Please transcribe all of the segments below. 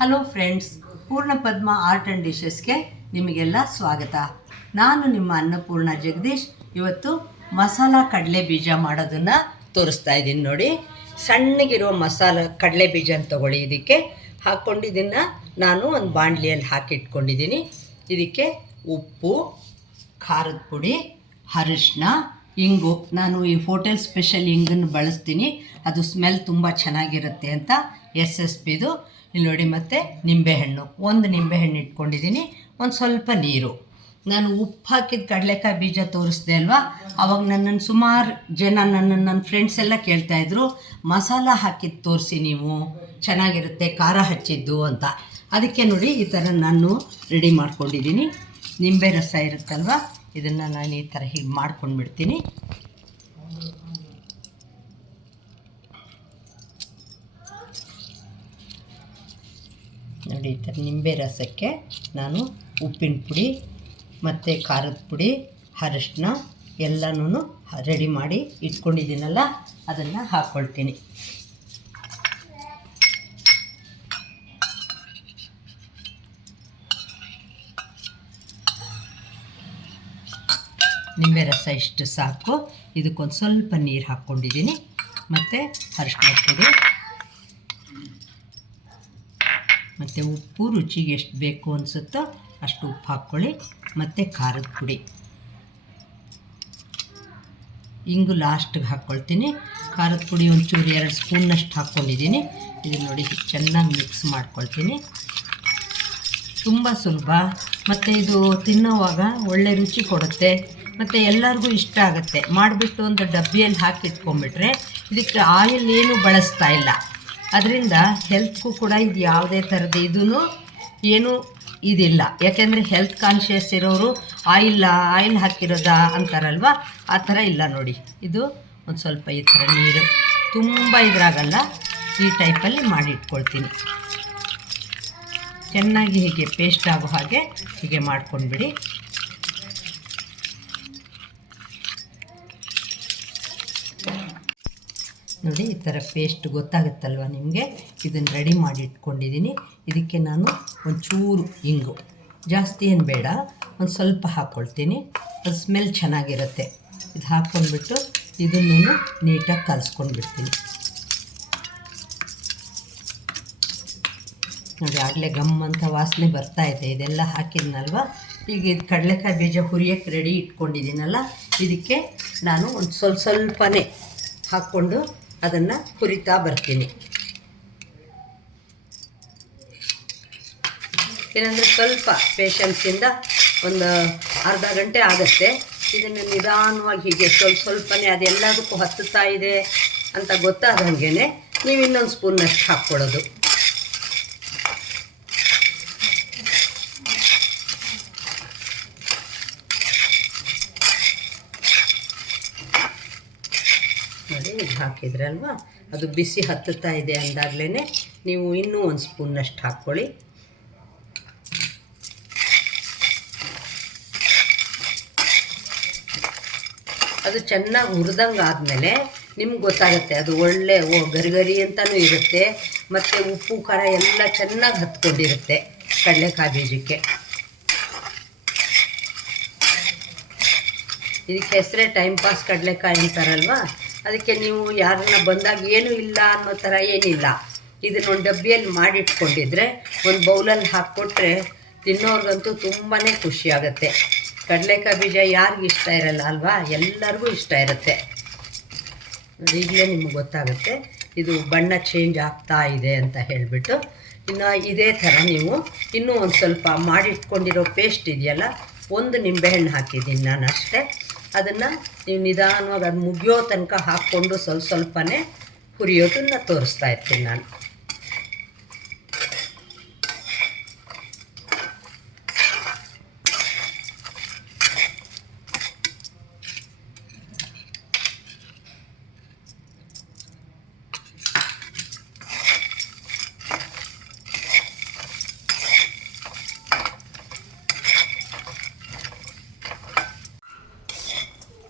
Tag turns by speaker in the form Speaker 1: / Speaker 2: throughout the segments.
Speaker 1: Hello friends ಪೂರ್ಣ ಪದ್ಮ art and ಡಿಶಸ್ಗೆ ನಿಮಗೆಲ್ಲ ಸ್ವಾಗತ. ನಾನು ನಿಮ್ಮ ಅನ್ನಪೂರ್ಣ ಜಗದೀಶ್. ಇವತ್ತು ಮಸಾಲ ಕಡಲೆ ಬೀಜ ಮಾಡೋದನ್ನು ತೋರಿಸ್ತಾ ಇದ್ದೀನಿ ನೋಡಿ. ಸಣ್ಣಗಿರುವ ಮಸಾಲ ಕಡಲೆ ಬೀಜನ ತಗೊಳ್ಳಿ ಇದಕ್ಕೆ. ಹಾಕ್ಕೊಂಡು ಇದನ್ನು ನಾನು ಒಂದು ಬಾಣಲಿಯಲ್ಲಿ ಹಾಕಿಟ್ಕೊಂಡಿದ್ದೀನಿ ಇದಕ್ಕೆ ಉಪ್ಪು, ಖಾರದ ಪುಡಿ ಅರಿಶಿನ ಇಂಗು. ನಾನು ಈ ಹೋಟೆಲ್ ಸ್ಪೆಷಲ್ ಇಂಗನ್ನು ಬಳಸ್ತೀನಿ. ಅದು ಸ್ಮೆಲ್ ತುಂಬ ಚೆನ್ನಾಗಿರುತ್ತೆ ಅಂತ ಎಸ್ ಎಸ್ ಪಿದು ಇಲ್ಲಿ ನೋಡಿ ಮತ್ತು ನಿಂಬೆಹಣ್ಣು ಒಂದು ನಿಂಬೆಹಣ್ಣು ಇಟ್ಕೊಂಡಿದ್ದೀನಿ. ಒಂದು ಸ್ವಲ್ಪ ನೀರು. ನಾನು ಉಪ್ಪು ಹಾಕಿದ ಕಡಲೆಕಾಯಿ ಬೀಜ ತೋರಿಸ್ದೆ ಅಲ್ವಾ? ಅವಾಗ ನನ್ನನ್ನು ಸುಮಾರು ಜನ ನನ್ನ ನನ್ನ ಫ್ರೆಂಡ್ಸ್ ಎಲ್ಲ ಕೇಳ್ತಾಯಿದ್ರು ಮಸಾಲ ಹಾಕಿದ್ದು ತೋರಿಸಿ ನೀವು. ಚೆನ್ನಾಗಿರುತ್ತೆ, ಖಾರ ಹಚ್ಚಿದ್ದು ಅಂತ. ಅದಕ್ಕೆ ನೋಡಿ ಈ ಥರ ನಾನು ರೆಡಿ ಮಾಡ್ಕೊಂಡಿದ್ದೀನಿ. ನಿಂಬೆ ರಸ ಇರುತ್ತಲ್ವ? ಇದನ್ನು ನಾನು ಈ ಥರ ಹೀಗೆ ಮಾಡ್ಕೊಂಡು ಬಿಡ್ತೀನಿ ಥರ ನಿಂಬೆ ರಸಕ್ಕೆ ನಾನು ಉಪ್ಪಿನ ಪುಡಿ ಮತ್ತು ಖಾರದ ಪುಡಿ, ಅರಶಿನ ಎಲ್ಲನೂ ರೆಡಿ ಮಾಡಿ ಇಟ್ಕೊಂಡಿದ್ದೀನಲ್ಲ, ಅದನ್ನು ಹಾಕ್ಕೊಳ್ತೀನಿ ನಿಂಬೆ ರಸ ಇಷ್ಟು ಸಾಕು. ಇದಕ್ಕೊಂದು ಸ್ವಲ್ಪ ನೀರು ಹಾಕ್ಕೊಂಡಿದ್ದೀನಿ. ಮತ್ತು ಅರಿಶಿನ ಪುಡಿ ಮತ್ತು ಉಪ್ಪು, ರುಚಿಗೆ ಎಷ್ಟು ಬೇಕು ಅನಿಸುತ್ತೋ ಅಷ್ಟು ಉಪ್ಪು ಹಾಕ್ಕೊಳ್ಳಿ. ಮತ್ತು ಖಾರದ ಪುಡಿ. ಇಂಗು ಲಾಸ್ಟಿಗೆ ಹಾಕ್ಕೊಳ್ತೀನಿ. ಖಾರದ ಪುಡಿ ಒಂಚೂರು ಎರಡು ಸ್ಪೂನ್ನಷ್ಟು ಹಾಕ್ಕೊಂಡಿದ್ದೀನಿ. ಇದು ನೋಡಿ ಚೆನ್ನಾಗಿ ಮಿಕ್ಸ್ ಮಾಡ್ಕೊಳ್ತೀನಿ. ತುಂಬ ಸುಲಭ. ಮತ್ತು ಇದು ತಿನ್ನೋವಾಗ ಒಳ್ಳೆ ರುಚಿ ಕೊಡುತ್ತೆ. ಮತ್ತು ಎಲ್ಲರಿಗೂ ಇಷ್ಟ ಆಗುತ್ತೆ. ಮಾಡಿಬಿಟ್ಟು ಒಂದು ಡಬ್ಬಿಯಲ್ಲಿ ಹಾಕಿ ಇಟ್ಕೊಂಡ್ಬಿಟ್ರೆ ಇದಕ್ಕೆ ಆಯಿಲ್ ಏನು ಬಳಸ್ತಾ ಇಲ್ಲ. ಅದರಿಂದ ಹೆಲ್ತ್ಗೂ ಕೂಡ ಇದು ಯಾವುದೇ ಥರದ ಇದೂ ಏನೂ ಇದಿಲ್ಲ. ಯಾಕೆಂದರೆ ಹೆಲ್ತ್ ಕಾನ್ಷಿಯಸ್ ಇರೋರು ಆಯಿಲ್ ಆಯಿಲ್ ಹಾಕಿರೋದಾ? ಅಂತಾರಲ್ವ? ಆ ಥರ ಇಲ್ಲ ನೋಡಿ. ಇದು ಒಂದು ಸ್ವಲ್ಪ ಈ ಥರ ನೀರು. ತುಂಬ ಇದ್ರಾಗಲ್ಲ, ಈ ಟೈಪಲ್ಲಿ ಮಾಡಿಟ್ಕೊಳ್ತೀನಿ. ಚೆನ್ನಾಗಿ ಹೀಗೆ ಪೇಸ್ಟ್ ಆಗೋ ಹಾಗೆ ಹೀಗೆ ಮಾಡ್ಕೊಂಡ್ಬಿಡಿ. ನೋಡಿ, ಈ ಥರ ಪೇಸ್ಟ್ ಗೊತ್ತಾಗುತ್ತಲ್ವ ನಿಮಗೆ? ಇದನ್ನು ರೆಡಿ ಮಾಡಿ ಇಟ್ಕೊಂಡಿದ್ದೀನಿ. ಇದಕ್ಕೆ ನಾನು ಒಂಚೂರು ಇಂಗು. ಜಾಸ್ತಿ ಏನು ಬೇಡ, ಒಂದು ಸ್ವಲ್ಪ ಹಾಕ್ಕೊಳ್ತೀನಿ ಅದು ಸ್ಮೆಲ್ ಚೆನ್ನಾಗಿರುತ್ತೆ. ಇದು ಹಾಕ್ಕೊಂಡ್ಬಿಟ್ಟು ಇದನ್ನು ನೀಟಾಗಿ ಕಲಿಸ್ಕೊಂಡ್ಬಿಡ್ತೀನಿ. ನೋಡಿ, ಆಗಲೇ ಗಮ್ ಅಂತ ವಾಸನೆ ಬರ್ತಾ ಇದೆ. ಇದೆಲ್ಲ ಹಾಕಿದ್ನಲ್ವ? ಈಗ ಇದು ಕಡಲೆಕಾಯಿ ಬೀಜ ಹುರಿಯೋಕ್ಕೆ ರೆಡಿ ಇಟ್ಕೊಂಡಿದ್ದೀನಲ್ಲ, ಇದಕ್ಕೆ ನಾನು ಒಂದು ಸ್ವಲ್ಪ ಸ್ವಲ್ಪನೇ ಹಾಕ್ಕೊಂಡು ಅದನ್ನು ಹುರಿತಾ ಬರ್ತೀನಿ. ಏನಂದರೆ ಸ್ವಲ್ಪ ಪೇಷನ್ಸಿಂದ ಒಂದು ಅರ್ಧ ಗಂಟೆ ಆಗುತ್ತೆ. ಇದನ್ನು ನಿಧಾನವಾಗಿ ಹೀಗೆ ಸ್ವಲ್ಪ ಸ್ವಲ್ಪನೇ ಅದೆಲ್ಲದಕ್ಕೂ ಹತ್ತುತ್ತಾ ಇದೆ ಅಂತ ಗೊತ್ತಾದಂಗೆ ನೀವು ಇನ್ನೊಂದು ಸ್ಪೂನ್ನಷ್ಟು ಹಾಕ್ಕೊಳ್ಳೋದು ನೋಡಿ ಇದು ಹಾಕಿದ್ರಲ್ವ? ಅದು ಬಿಸಿ ಹತ್ತುತ್ತಾ ಇದೆ ಅಂದಾಗಲೇ ನೀವು ಇನ್ನೂ ಒಂದು ಸ್ಪೂನ್ನಷ್ಟು ಹಾಕ್ಕೊಳ್ಳಿ. ಅದು ಚೆನ್ನಾಗಿ ಹುರಿದಂಗೆ ಆದಮೇಲೆ ನಿಮ್ಗೆ ಗೊತ್ತಾಗುತ್ತೆ, ಅದು ಒಳ್ಳೆ ಓ ಗರಿಗರಿ ಅಂತಲೂ ಇರುತ್ತೆ, ಮತ್ತು ಉಪ್ಪು, ಖಾರ ಎಲ್ಲ ಚೆನ್ನಾಗಿ ಹತ್ಕೊಂಡಿರುತ್ತೆ ಕಡಲೆಕಾಯಿ ಬೀಜಕ್ಕೆ ಇದಕ್ಕೆ ಹೆಸರೇ ಟೈಮ್ ಪಾಸ್ ಕಡಲೆಕಾಯಿ ಅಂತಾರಲ್ವ? ಅದಕ್ಕೆ ನೀವು ಯಾರನ್ನ ಬಂದಾಗ ಏನೂ ಇಲ್ಲ ಅನ್ನೋ ಥರ ಏನಿಲ್ಲ. ಇದನ್ನ ಒಂದು ಡಬ್ಬಿಯಲ್ಲಿ ಮಾಡಿಟ್ಕೊಂಡಿದ್ರೆ ಒಂದು ಬೌಲಲ್ಲಿ ಹಾಕ್ಕೊಟ್ರೆ ತಿನ್ನೋರ್ಗಂತೂ ತುಂಬಾ ಖುಷಿಯಾಗತ್ತೆ ಕಡಲೆಕಾಯಿ ಬೀಜ ಯಾರಿಗೂ ಇಷ್ಟ ಇರಲ್ಲ ಅಲ್ವಾ? ಎಲ್ಲರಿಗೂ ಇಷ್ಟ ಇರುತ್ತೆ. ಈಗಲೇ ನಿಮ್ಗೆ ಗೊತ್ತಾಗುತ್ತೆ. ಇದು ಬಣ್ಣ ಚೇಂಜ್ ಆಗ್ತಾ ಇದೆ ಅಂತ ಹೇಳಿಬಿಟ್ಟು ಇನ್ನು ಇದೇ ಥರ ನೀವು ಇನ್ನೂ ಒಂದು ಸ್ವಲ್ಪ ಮಾಡಿಟ್ಕೊಂಡಿರೋ ಪೇಸ್ಟ್ ಇದೆಯಲ್ಲ, ಒಂದು ನಿಂಬೆಹಣ್ಣು ಹಾಕಿದ್ದೀನಿ ನಾನು ಅಷ್ಟೇ ಅದನ್ನು ನೀವು ನಿಧಾನವಾಗಿ ಅದು ಮುಗಿಯೋ ತನಕ ಹಾಕ್ಕೊಂಡು ಸ್ವಲ್ಪ ಸ್ವಲ್ಪನೇ ಹುರಿಯೋದನ್ನು ತೋರಿಸ್ತಾ ಇರ್ತೀನಿ ನಾನು.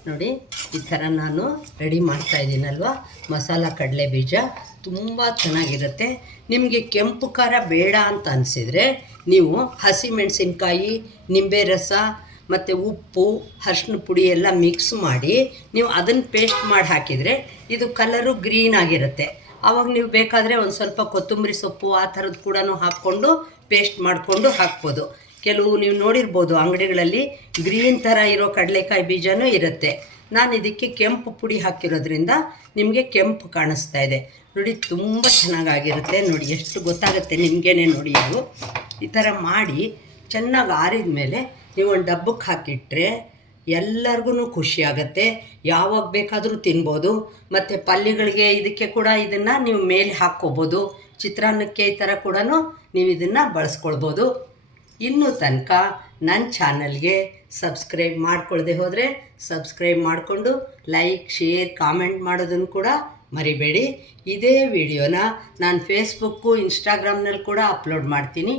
Speaker 1: ನೋಡಿ, ಈ ಥರ ನಾನು ರೆಡಿ ಮಾಡ್ತಾ ಇದ್ದೀನಲ್ವ? ಮಸಾಲ ಕಡಲೆ ಬೀಜ ತುಂಬ ಚೆನ್ನಾಗಿರುತ್ತೆ. ನಿಮಗೆ ಕೆಂಪು ಖಾರ ಬೇಡ ಅಂತ ಅನಿಸಿದರೆ ನೀವು ಹಸಿಮೆಣಸಿನ್ಕಾಯಿ ನಿಂಬೆ ರಸ ಮತ್ತು ಉಪ್ಪು, ಅರ್ಶಿನ ಪುಡಿ ಎಲ್ಲ ಮಿಕ್ಸ್ ಮಾಡಿ ನೀವು ಅದನ್ನು ಪೇಸ್ಟ್ ಮಾಡಿ ಹಾಕಿದರೆ ಇದು ಕಲರು ಗ್ರೀನ್ ಆಗಿರುತ್ತೆ. ಆವಾಗ ನೀವು ಬೇಕಾದರೆ ಒಂದು ಸ್ವಲ್ಪ ಕೊತ್ತಂಬರಿ ಸೊಪ್ಪು ಆ ಥರದ್ದು ಕೂಡ ಹಾಕ್ಕೊಂಡು ಪೇಸ್ಟ್ ಮಾಡಿಕೊಂಡು ಹಾಕ್ಬೋದು. ಕೆಲವು ನೀವು ನೋಡಿರ್ಬೋದು ಅಂಗಡಿಗಳಲ್ಲಿ ಗ್ರೀನ್ ಥರ ಇರೋ ಕಡಲೆಕಾಯಿ ಬೀಜನೂ ಇರುತ್ತೆ. ನಾನು ಇದಕ್ಕೆ ಕೆಂಪು ಪುಡಿ ಹಾಕಿರೋದ್ರಿಂದ ನಿಮಗೆ ಕೆಂಪು ಕಾಣಿಸ್ತಾ ಇದೆ. ನೋಡಿ, ತುಂಬ ಚೆನ್ನಾಗಾಗಿರುತ್ತೆ. ನೋಡಿ, ಎಷ್ಟು ಗೊತ್ತಾಗುತ್ತೆ ನಿಮಗೇನೆ ನೋಡಿ ಇದು ಈ ಥರ ಮಾಡಿ ಚೆನ್ನಾಗಿ ಆರಿದ ಮೇಲೆ ನೀವು ಒಂದು ಡಬ್ಬಕ್ಕೆ ಹಾಕಿಟ್ರೆ ಎಲ್ಲರಿಗೂ ಖುಷಿ ಆಗುತ್ತೆ ಯಾವಾಗ ಬೇಕಾದರೂ ತಿನ್ಬೋದು. ಮತ್ತು ಪಲ್ಯಗಳಿಗೆ ಇದಕ್ಕೆ ಕೂಡ ಇದನ್ನು ನೀವು ಮೇಲೆ ಹಾಕ್ಕೋಬೋದು. ಚಿತ್ರಾನ್ನಕ್ಕೆ ಈ ಥರ ಕೂಡ ನೀವು ಇದನ್ನು ಬಳಸ್ಕೊಳ್ಬೋದು. ಇನ್ನೂ ತನಕ ನನ್ನ ಚಾನಲ್ಗೆ ಸಬ್ಸ್ಕ್ರೈಬ್ ಮಾಡ್ಕೊಳ್ಳದೆ ಹೋದರೆ ಸಬ್ಸ್ಕ್ರೈಬ್ ಮಾಡಿಕೊಂಡು ಲೈಕ್, ಶೇರ್, ಕಾಮೆಂಟ್ ಮಾಡೋದನ್ನು ಕೂಡ ಮರಿಬೇಡಿ. ಇದೇ ವಿಡಿಯೋನ ನಾನು ಫೇಸ್ಬುಕ್ಕು, ಇನ್ಸ್ಟಾಗ್ರಾಮ್ನಲ್ಲಿ ಕೂಡ ಅಪ್ಲೋಡ್ ಮಾಡ್ತೀನಿ.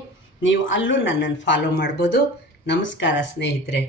Speaker 1: ನೀವು ಅಲ್ಲೂ ನನ್ನನ್ನು ಫಾಲೋ ಮಾಡ್ಬೋದು. ನಮಸ್ಕಾರ ಸ್ನೇಹಿತರೆ.